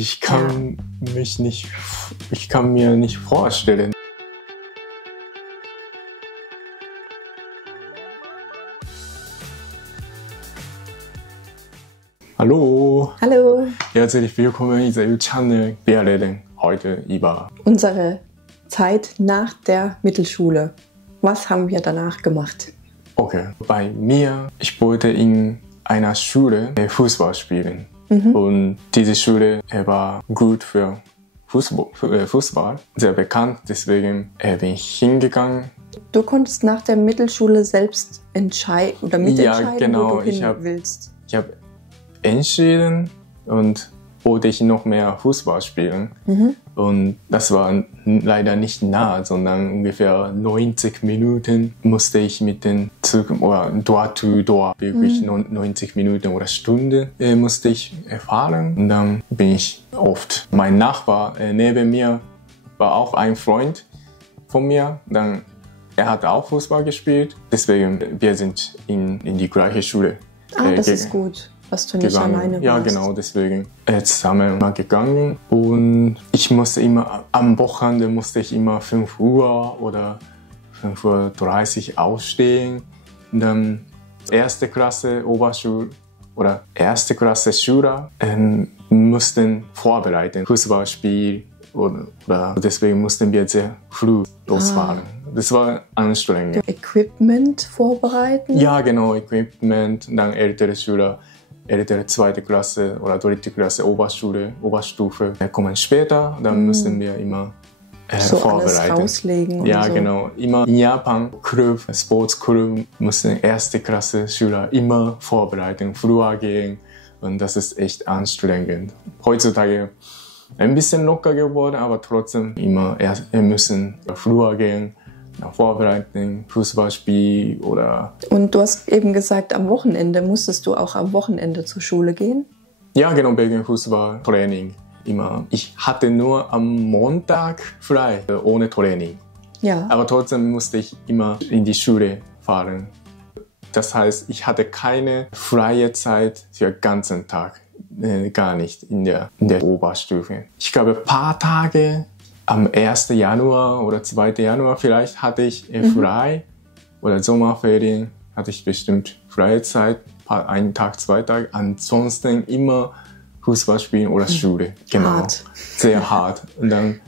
Ich kann mir nicht vorstellen. Hallo! Hallo! Herzlich willkommen in diesem Channel. Wir reden heute über unsere Zeit nach der Mittelschule. Was haben wir danach gemacht? Okay, bei mir, ich wollte in einer Schule Fußball spielen. Und diese Schule war gut für Fußball, sehr bekannt, deswegen bin ich hingegangen. Du konntest nach der Mittelschule selbst entscheiden oder mitentscheiden, genau. wo du hin willst? Ich habe entschieden und wollte ich noch mehr Fußball spielen. Und das war leider nicht nah, sondern ungefähr 90 Minuten musste ich mit den Zug oder Door-to-Door, wirklich 90 Minuten oder Stunde musste ich fahren. Und dann bin ich oft, mein Nachbar neben mir war auch ein Freund von mir. Dann, er hat auch Fußball gespielt, deswegen wir sind in die gleiche Schule. Das ist gut. Was du nicht alleine warst. Ja, genau, deswegen zusammen gegangen. Und ich musste immer, am Wochenende musste ich immer 5 Uhr oder 5:30 Uhr aufstehen. Und dann erste Klasse Oberschule oder erste Klasse Schüler mussten vorbereiten, Fußballspiel oder deswegen mussten wir sehr früh losfahren. Das war anstrengend. Equipment vorbereiten? Ja, genau, Equipment, dann ältere Schüler. Ältere zweite Klasse oder dritte Klasse Oberstufe kommen später. Dann müssen wir immer vorbereiten. Alles rauslegen. Ja, so. Genau. Immer in Japan, Sportsclub müssen erste Klasse Schüler immer vorbereiten, früher gehen. Und das ist echt anstrengend. Heutzutage ein bisschen locker geworden, aber trotzdem immer müssen früher gehen. Vorbereiten, Fußballspiel oder... Und du hast eben gesagt, am Wochenende musstest du auch am Wochenende zur Schule gehen? Ja, genau, wegen Fußballtraining immer. Ich hatte nur am Montag frei, ohne Training. Ja. Aber trotzdem musste ich immer in die Schule fahren. Das heißt, ich hatte keine freie Zeit für den ganzen Tag. Gar nicht in der Oberstufe. Ich glaube, ein paar Tage... Am 1. Januar oder 2. Januar vielleicht hatte ich frei oder Sommerferien hatte ich bestimmt freie Zeit, einen Tag, 2 Tage. Ansonsten immer Fußball spielen oder Schule. Genau. Hart. Sehr hart. Und dann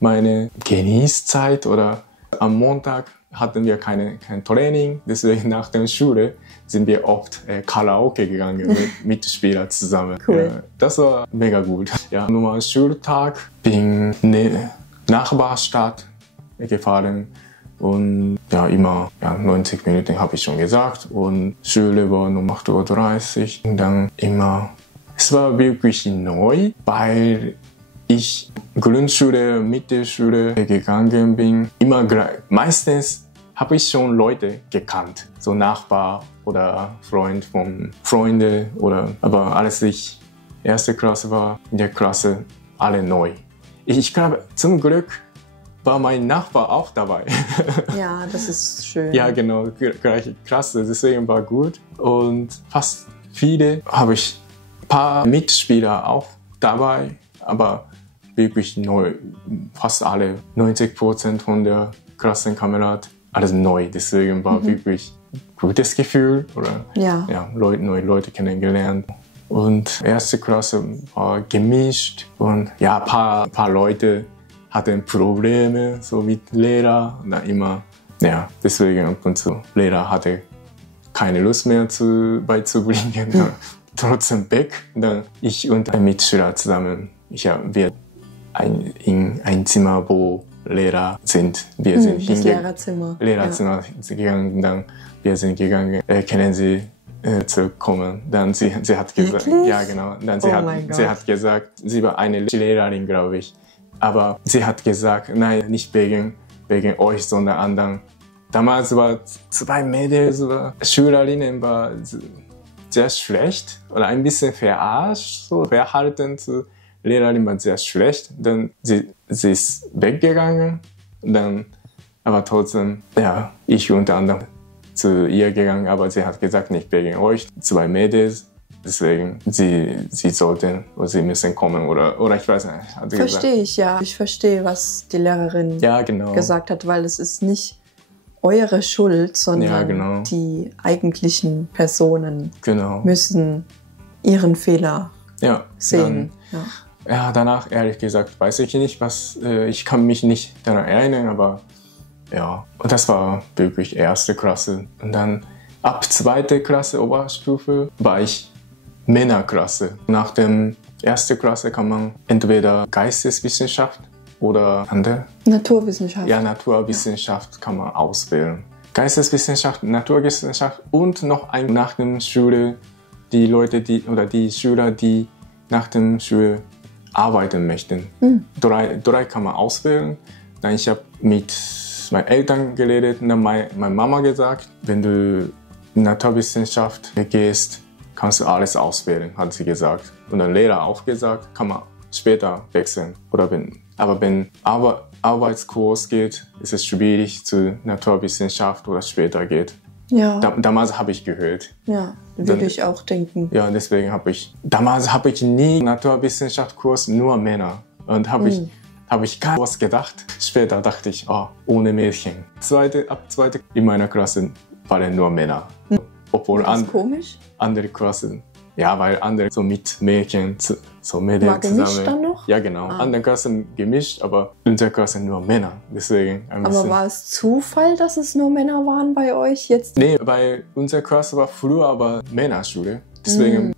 meine Genießzeit oder am Montag hatten wir kein Training, deswegen nach der Schule sind wir oft Karaoke gegangen mit Mitspielern zusammen. Cool. Ja, das war mega gut. Ja, normal Schultag bin Nachbarstadt gefahren und ja, immer 90 Minuten habe ich schon gesagt und Schule war um 8:30 Uhr und dann immer, es war wirklich neu, weil ich Grundschule, Mittelschule gegangen bin, immer meistens habe ich schon Leute gekannt, so Nachbar oder Freund von Freunde aber als ich erste Klasse war, in der Klasse alle neu. Ich glaube, zum Glück war mein Nachbar auch dabei. Ja, das ist schön. Ja, genau, gleiche Klasse, deswegen war gut und fast viele habe ich ein paar Mitspieler auch dabei, aber wirklich neu, fast alle, 90% von der Klassenkameraden, alles neu. Deswegen war wirklich gutes Gefühl oder neue Leute kennengelernt. Und erste Klasse war gemischt und ja, ein paar Leute hatten Probleme so mit Lehrer und dann immer, deswegen ab und zu Lehrer hatte keine Lust mehr beizubringen, trotzdem weg. Dann ich und ein Mitschüler zusammen, wir in ein Zimmer, wo Lehrer sind. Wir sind Lehrerzimmer gegangen, dann wir sind gegangen, können Sie zurückkommen. Dann sie hat gesagt, wirklich? Ja genau, dann sie hat gesagt, sie war eine Lehrerin, glaube ich, aber sie hat gesagt, nein, nicht wegen euch, sondern anderen. Damals war 2 Mädels, Schülerinnen war sehr schlecht oder ein bisschen verarscht, so verhalten zu Lehrerin war sehr schlecht, dann sie ist weggegangen, dann aber trotzdem, ich unter anderem zu ihr gegangen, aber sie hat gesagt, nicht wegen euch, 2 Mädels, Deswegen, sie sollten oder sie müssen kommen oder ich weiß nicht. Hat sie Verstehe ich, ja. Ich verstehe, was die Lehrerin gesagt hat, weil es ist nicht eure Schuld, sondern die eigentlichen Personen müssen ihren Fehler sehen. Danach, ehrlich gesagt, weiß ich nicht, ich kann mich nicht daran erinnern, aber ja. Und das war wirklich erste Klasse. Und dann ab zweite Klasse Oberstufe war ich Männerklasse. Nach der ersten Klasse kann man entweder Geisteswissenschaft oder andere. Naturwissenschaft. Ja, Naturwissenschaft kann man auswählen. Geisteswissenschaft, Naturwissenschaft und noch nach der Schule die Schüler, die nach der Schule arbeiten möchten. Drei kann man auswählen. Dann ich habe mit meinen Eltern geredet und dann meine Mama gesagt, wenn du in Naturwissenschaft gehst, kannst du alles auswählen, hat sie gesagt. Und der Lehrer auch gesagt, kann man später wechseln. Aber wenn Arbeitskurs geht, ist es schwierig zu Naturwissenschaft oder später geht. Ja. Damals habe ich gehört. Ja, würde ich auch denken. Ja, deswegen damals habe ich nie Naturwissenschaftskurs, nur Männer. Und habe ich gar was gedacht. Später dachte ich, ohne Mädchen. Ab zweite in meiner Klasse waren nur Männer. Obwohl komisch? Andere Klassen. Ja, weil andere so mit Mädchen, so Mädchen war zusammen. Gemischt dann noch? Ja, genau. Andere Klassen gemischt, aber unsere Klasse nur Männer. Deswegen aber war es Zufall, dass es nur Männer waren bei euch jetzt? Nee, bei unserer Klasse war früher aber Männerschule. Deswegen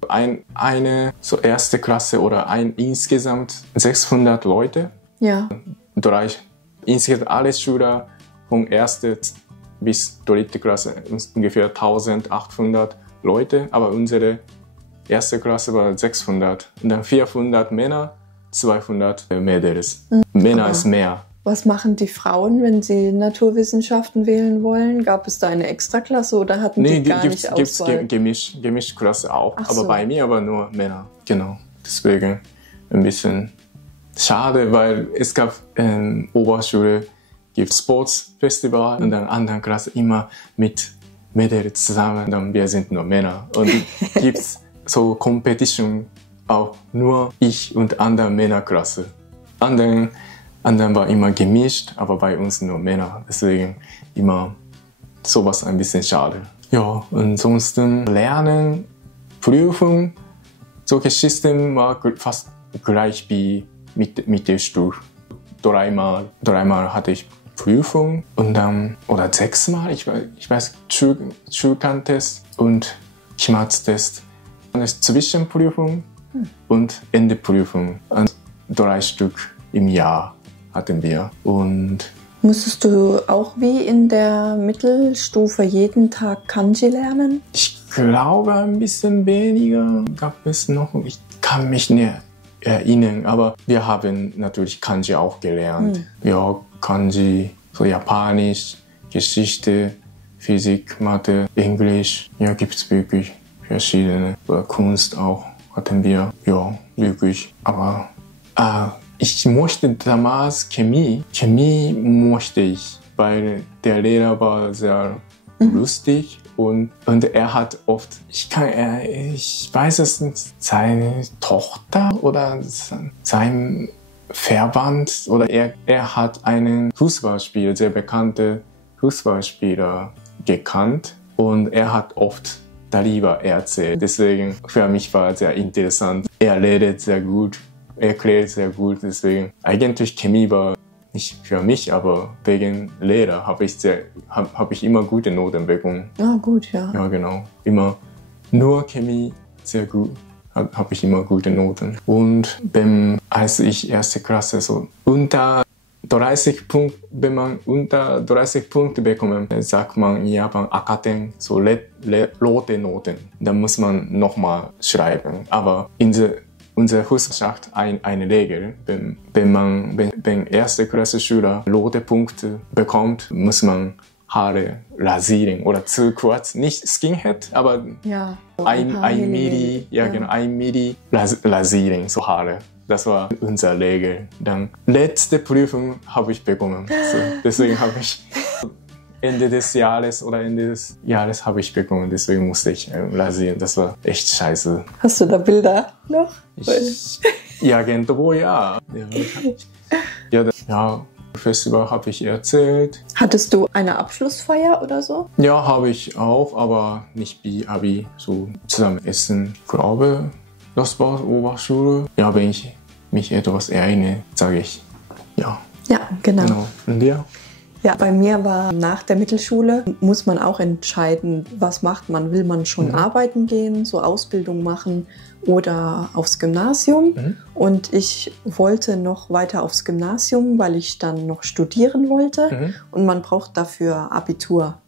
eine so erste Klasse oder insgesamt 600 Leute. Ja. Insgesamt alle Schüler von erste bis dritte Klasse ungefähr 1800 Leute, aber unsere erste Klasse war 600 und dann 400 Männer, 200 Mädels. Männer ist mehr. Was machen die Frauen, wenn sie Naturwissenschaften wählen wollen? Gab es da eine Extraklasse oder hatten die gar nicht Auswahl? Gemischtklasse auch, aber bei mir aber nur Männer. Genau, deswegen ein bisschen schade, weil es gab Oberschule gibt Sportsfestival und dann anderen Klasse immer mit Mädels zusammen, dann wir sind nur Männer. Und gibt's so Competition auch nur ich und andere Männerklasse. Anderen war immer gemischt, aber bei uns nur Männer. Deswegen immer sowas ein bisschen schade. Ja, ansonsten Lernen, Prüfung, solche Systeme war fast gleich wie mit der Stufe. Dreimal hatte ich Prüfung und dann, oder 6-mal, ich weiß, Schulkantest und期末test. Dann ist Zwischenprüfung und Endeprüfung. Und 3 Stück im Jahr hatten wir. Und musstest du auch wie in der Mittelstufe jeden Tag Kanji lernen? Ich glaube ein bisschen weniger gab es noch. Ich kann mich nicht erinnern, aber wir haben natürlich Kanji auch gelernt. Ja, Kanji, so Japanisch, Geschichte, Physik, Mathe, Englisch. Ja, gibt es wirklich verschiedene. Kunst auch hatten wir. Ja, wirklich. Aber ich mochte damals Chemie. Chemie mochte ich, weil der Lehrer war sehr lustig. Und er hat oft, ich weiß es nicht, seine Tochter oder sein Verband oder er hat einen Fußballspieler, sehr bekannten Fußballspieler gekannt und er hat oft darüber erzählt. Deswegen für mich war es sehr interessant. Er redet sehr gut, erklärt sehr gut, deswegen eigentlich Chemie war nicht für mich, aber wegen Lehrer habe ich immer gute Noten bekommen. Ah, gut, ja. Ja, genau. Immer nur Chemie, sehr gut. Habe ich immer gute Noten. Und als ich erste Klasse so unter 30 Punkte, wenn man unter 30 Punkte bekommt, sagt man in Japan Akaten, so rote Noten. Da muss man nochmal schreiben. Aber unsere Fußballschaft eine Regel. Wenn erste Klasse Schüler rote Punkte bekommt, muss man Haare rasieren oder zu kurz. Nicht Skinhead, aber ja, ein Milli, genau, 1 Milli rasieren, so Haare. Das war unsere Regel. Dann letzte Prüfung habe ich bekommen. So, deswegen habe ich Ende des Jahres oder Ende des Jahres habe ich bekommen, deswegen musste ich rasieren. Das war echt scheiße. Hast du da Bilder noch? Ja, irgendwo ja. Ja, Festival habe ich erzählt. Hattest du eine Abschlussfeier oder so? Ja, habe ich auch, aber nicht wie Abi, so zusammen essen. Ich glaube, das war Oberschule. Ja, wenn ich mich etwas erinnere, sage ich ja. Ja, genau. Und dir? Ja, bei mir war nach der Mittelschule, muss man auch entscheiden, was macht man. Will man schon arbeiten gehen, so Ausbildung machen oder aufs Gymnasium? Und ich wollte noch weiter aufs Gymnasium, weil ich dann noch studieren wollte. Und man braucht dafür Abitur.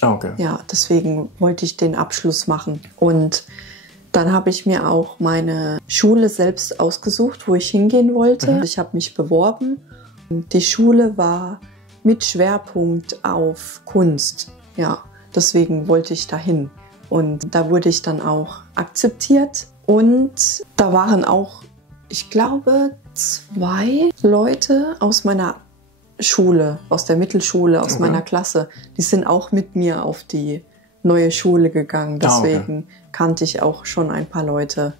Okay. Ja, deswegen wollte ich den Abschluss machen. Und dann habe ich mir auch meine Schule selbst ausgesucht, wo ich hingehen wollte. Ich habe mich beworben. Die Schule war mit Schwerpunkt auf Kunst. Ja, deswegen wollte ich dahin. Und da wurde ich dann auch akzeptiert. Und da waren auch, ich glaube, 2 Leute aus meiner Schule, aus der Mittelschule, aus meiner Klasse. Die sind auch mit mir auf die neue Schule gegangen. Deswegen kannte ich auch schon ein paar Leute.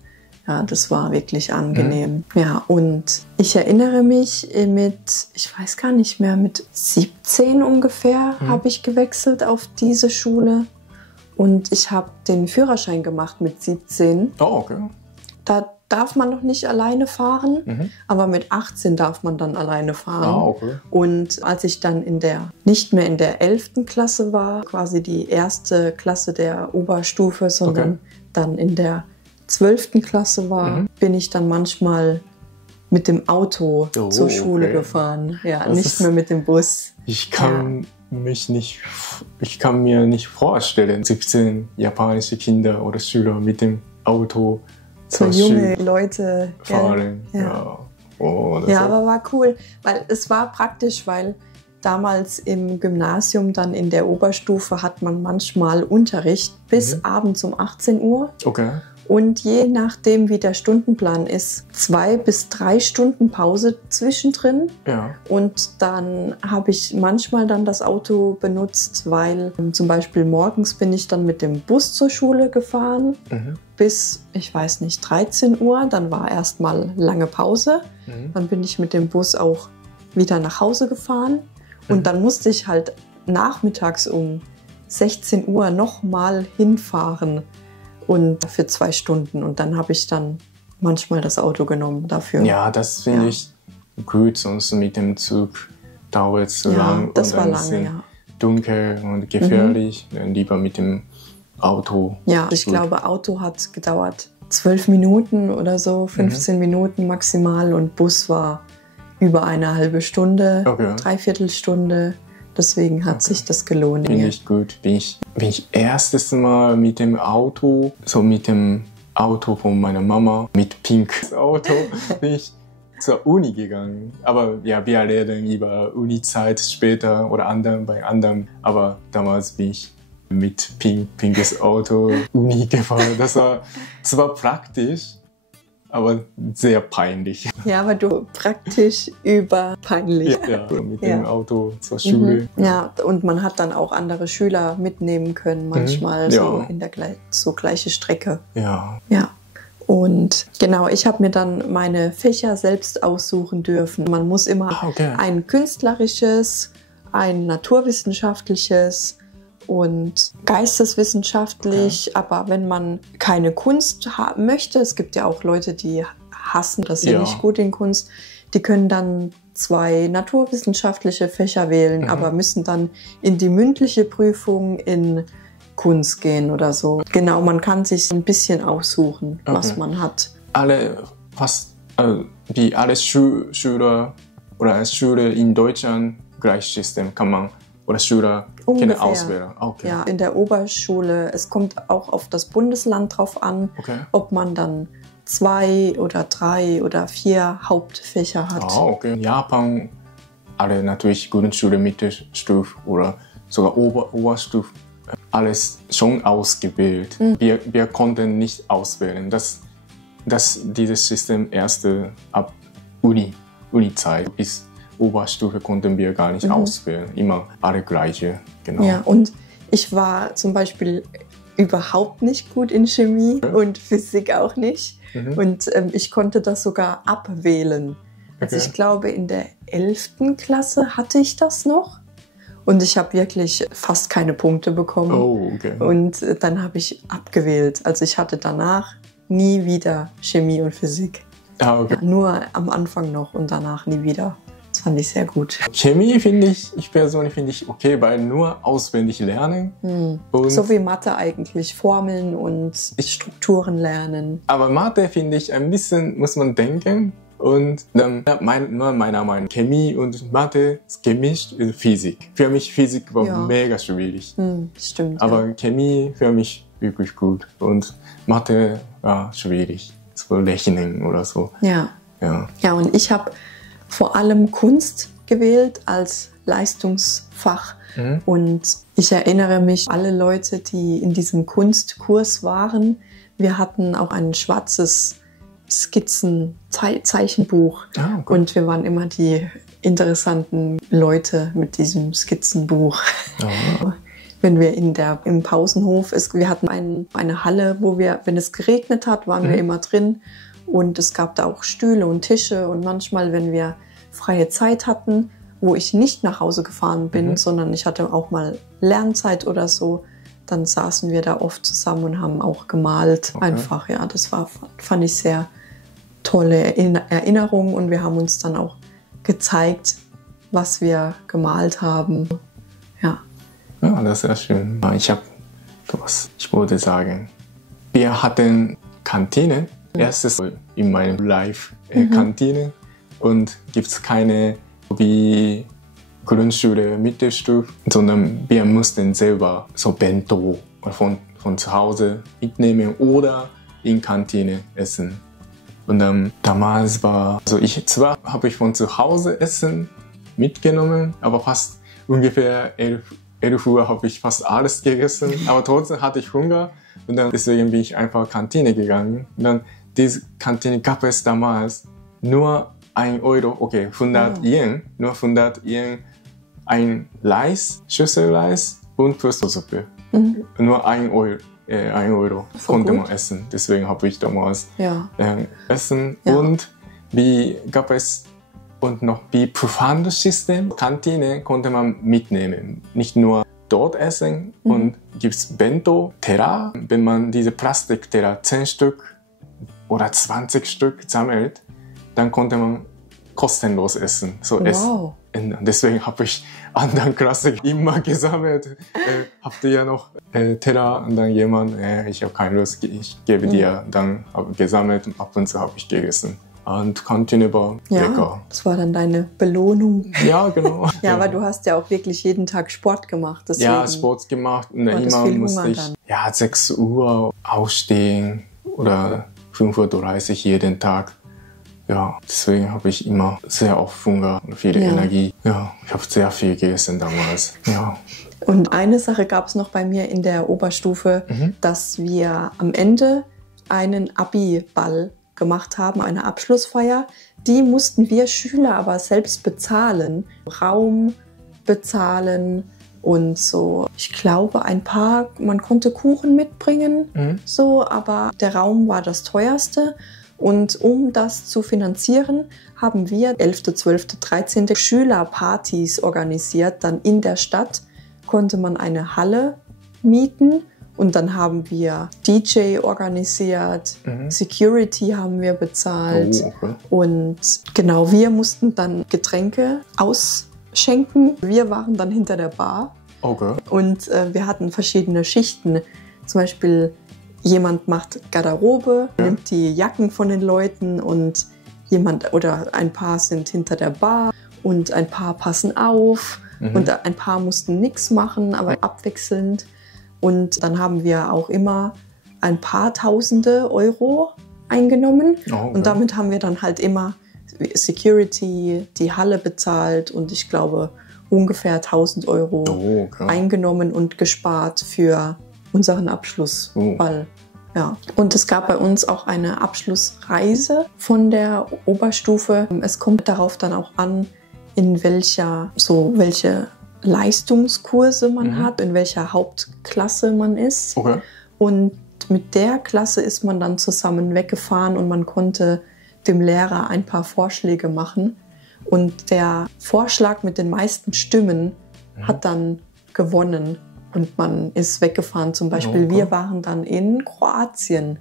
Ja, das war wirklich angenehm. Ja, und ich erinnere mich ich weiß gar nicht mehr, mit 17 ungefähr habe ich gewechselt auf diese Schule. Und ich habe den Führerschein gemacht mit 17. Oh, okay. Da darf man noch nicht alleine fahren, aber mit 18 darf man dann alleine fahren. Ah, okay. Und als ich dann nicht mehr in der 11. Klasse war, quasi die erste Klasse der Oberstufe, sondern dann in der 12. Klasse war, bin ich dann manchmal mit dem Auto zur Schule gefahren. Ja, das nicht mehr mit dem Bus. Ich kann mir nicht vorstellen, 17 japanische Kinder oder Schüler mit dem Auto so junge Leute fahren. Ja, aber war cool, weil es war praktisch, weil damals im Gymnasium, dann in der Oberstufe, hat man manchmal Unterricht bis abends um 18 Uhr. Okay. Und je nachdem, wie der Stundenplan ist, 2 bis 3 Stunden Pause zwischendrin. Ja. Und dann habe ich manchmal dann das Auto benutzt, weil zum Beispiel morgens bin ich dann mit dem Bus zur Schule gefahren bis, ich weiß nicht, 13 Uhr. Dann war erstmal lange Pause. Dann bin ich mit dem Bus auch wieder nach Hause gefahren. Und dann musste ich halt nachmittags um 16 Uhr nochmal hinfahren. Und für 2 Stunden. Und dann habe ich dann manchmal das Auto genommen dafür. Ja, das finde ich gut, sonst mit dem Zug dauert es so lang. Das und war dann lange, dunkel und gefährlich. Dann lieber mit dem Auto. Ja, ich glaube, Auto hat gedauert 12 Minuten oder so, 15 Minuten maximal. Und Bus war über eine halbe Stunde, 3/4 Stunde. Deswegen hat sich das gelohnt. Finde ich gut. Bin ich erstes Mal mit dem Auto von meiner Mama, mit pinkem Auto, bin ich zur Uni gegangen. Aber ja, wir reden über Uni-Zeit später oder bei anderen. Aber damals bin ich mit pinkes Auto Uni gefahren. Das war praktisch, aber sehr peinlich. Ja, aber du praktisch überpeinlich. Ja, mit dem Auto zur Schule. Ja, und man hat dann auch andere Schüler mitnehmen können, manchmal so in der gleiche Strecke. Ja. Ja. Und genau, ich habe mir dann meine Fächer selbst aussuchen dürfen. Man muss immer ein künstlerisches, ein naturwissenschaftliches und geisteswissenschaftlich, aber wenn man keine Kunst haben möchte, es gibt ja auch Leute, die hassen das ja nicht gut in Kunst, die können dann 2 naturwissenschaftliche Fächer wählen, aber müssen dann in die mündliche Prüfung in Kunst gehen oder so. Genau, man kann sich ein bisschen aussuchen, was man hat. Wie alle Schüler oder Schüler in Deutschland, gleiches System kann man oder Schüler können auswählen. Okay. Ja, in der Oberschule, es kommt auch auf das Bundesland drauf an, ob man dann 2 oder 3 oder 4 Hauptfächer hat. In Japan alle natürlich Grundschule, Mittelstufe oder sogar Oberstufe, alles schon ausgewählt. Wir konnten nicht auswählen. Dieses System erst ab Uni-Zeit ist Oberstufe konnten wir gar nicht auswählen. Immer alle gleiche, genau. Ja, und ich war zum Beispiel überhaupt nicht gut in Chemie und Physik auch nicht. Und ich konnte das sogar abwählen. Also ich glaube, in der 11. Klasse hatte ich das noch. Und ich habe wirklich fast keine Punkte bekommen. Oh, okay. Und dann habe ich abgewählt. Also ich hatte danach nie wieder Chemie und Physik. Ah, okay. Ja, nur am Anfang noch und danach nie wieder. Das fand ich sehr gut. Chemie ich persönlich finde ich okay, weil nur auswendig lernen. Und so wie Mathe eigentlich, Formeln und Strukturen lernen. Aber Mathe finde ich, ein bisschen muss man denken. Und dann meiner Meinung Chemie und Mathe ist gemischt ist Physik. Für mich Physik war mega schwierig. Stimmt. Aber Chemie für mich wirklich gut. Und Mathe war schwierig. So Rechnen oder so. Ja, und ich habe vor allem Kunst gewählt als Leistungsfach. Und ich erinnere mich, alle Leute, die in diesem Kunstkurs waren, wir hatten auch ein schwarzes Zeichenbuch. Und wir waren immer die interessanten Leute mit diesem Skizzenbuch. Wenn wir im Pausenhof, wir hatten eine Halle, wo wir, wenn es geregnet hat, waren wir immer drin. Und es gab da auch Stühle und Tische. Und manchmal, wenn wir freie Zeit hatten, wo ich nicht nach Hause gefahren bin, sondern ich hatte auch mal Lernzeit oder so, dann saßen wir da oft zusammen und haben auch gemalt. Einfach, ja, das fand ich sehr tolle Erinnerung. Und wir haben uns dann auch gezeigt, was wir gemalt haben. Ja. Ja, das ist sehr schön. Ich würde sagen, wir hatten Kantine. Erstes in meinem Life Kantine. Und gibt es keine wie Grundschule, Mittelstufe, sondern wir mussten selber so Bento von zu Hause mitnehmen oder in Kantine essen. Und damals habe ich von zu Hause Essen mitgenommen, aber fast ungefähr 11 Uhr habe ich fast alles gegessen, aber trotzdem hatte ich Hunger und deswegen bin ich einfach Kantine gegangen. Und dann diese Kantine gab es damals nur 1 Euro, okay, 100 Yen, nur 100 Yen, ein Reis, Schüssel Reis und Würstelsuppe. Nur 1 Euro konnte man essen. Deswegen habe ich damals Essen. Ja. Und gab es noch wie Pfandensystem. Kantine konnte man mitnehmen. Nicht nur dort essen und gibt es Bento, Teller. Wenn man diese Plastikteller 10 Stück oder 20 Stück sammelt, dann konnte man kostenlos essen. Wow. Deswegen habe ich anderen Klasse immer gesammelt. Habt ihr ja noch Teller? Und dann jemand, ich habe keine Lust, ich gebe dir. Dann habe ich gesammelt und ab und zu habe ich gegessen. Und Kantine war lecker. Das war dann deine Belohnung. Ja, genau. Ja, aber du hast ja auch wirklich jeden Tag Sport gemacht. Deswegen ja, Sport gemacht. Und immer musste ich 6 Uhr aufstehen oder 5:30 Uhr jeden Tag. Ja, deswegen habe ich immer sehr oft Hunger und viel Energie. Ja, ich habe sehr viel gegessen damals. Ja. Und eine Sache gab es noch bei mir in der Oberstufe, dass wir am Ende einen Abi-Ball gemacht haben, eine Abschlussfeier. Die mussten wir Schüler aber selbst bezahlen. Raum bezahlen und so. Ich glaube, man konnte Kuchen mitbringen, aber der Raum war das teuerste. Und um das zu finanzieren, haben wir 11., 12., 13. Schülerpartys organisiert. Dann in der Stadt konnte man eine Halle mieten und dann haben wir DJ organisiert, Security haben wir bezahlt und genau, wir mussten dann Getränke ausschenken. Wir waren dann hinter der Bar und wir hatten verschiedene Schichten, zum Beispiel jemand macht Garderobe, nimmt die Jacken von den Leuten und ein paar sind hinter der Bar und ein paar passen auf und ein paar mussten nichts machen, aber abwechselnd. Und dann haben wir auch immer ein paar Tausende Euro eingenommen und damit haben wir dann halt immer Security, die Halle bezahlt und ich glaube ungefähr 1.000 Euro eingenommen und gespart für unseren Abschlussball. Ja. Und es gab bei uns auch eine Abschlussreise von der Oberstufe. Es kommt darauf dann auch an, welche Leistungskurse man hat, in welcher Hauptklasse man ist. Okay. Und mit der Klasse ist man dann zusammen weggefahren und man konnte dem Lehrer ein paar Vorschläge machen. Und der Vorschlag mit den meisten Stimmen hat dann gewonnen und man ist weggefahren. Zum Beispiel, wir waren dann in Kroatien.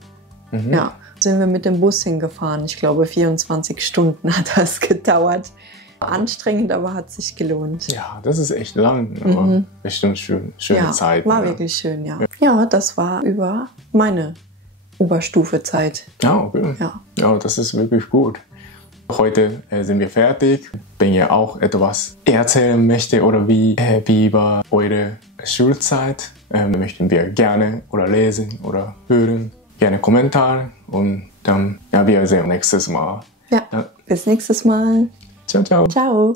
Ja, sind wir mit dem Bus hingefahren. Ich glaube, 24 Stunden hat das gedauert. Anstrengend, aber hat sich gelohnt. Ja, das ist echt lang, aber bestimmt schöne Zeit. War wirklich schön, ja. Ja, das war über meine Oberstufezeit. Ja, okay. Ja, das ist wirklich gut. Heute sind wir fertig. Wenn ihr auch etwas erzählen möchtet oder wie war eure Schulzeit, möchten wir gerne oder lesen oder hören. Gerne Kommentare und dann, wir sehen uns nächstes Mal. Ja, bis nächstes Mal. Ciao, ciao. Ciao.